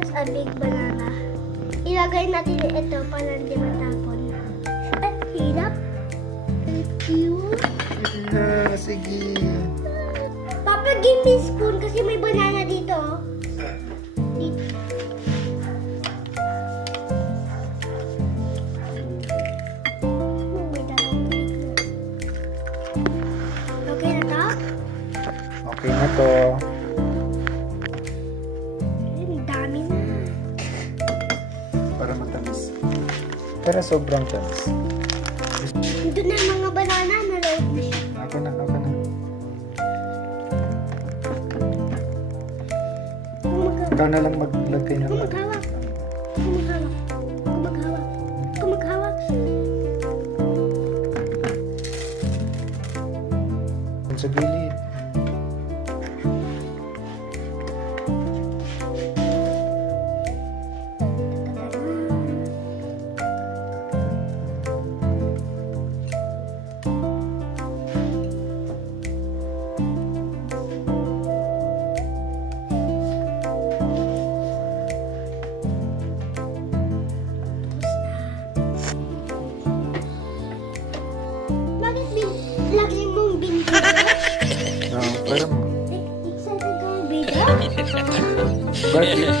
That's a big banana. Ilagay natin ito para hindi matapon. At hirap. Thank you. Yeah, sige. Papa, give me spoon kasi may banana dito. Dito. Oh, may dalawang big. Okay na to? Okay na to. Ang dami na. Para matamis. Pero sobrang tamis. Ito na yung mga banana na load na siya. Ako na, ako na. Ikaw na lang maglagay ng Kung maghawak. Kung maghawak. Kung maghawak. Kung maghawak. Kung sa gilid. Bakit lagi mong binigay? Para Excited ka, baby? Bakit?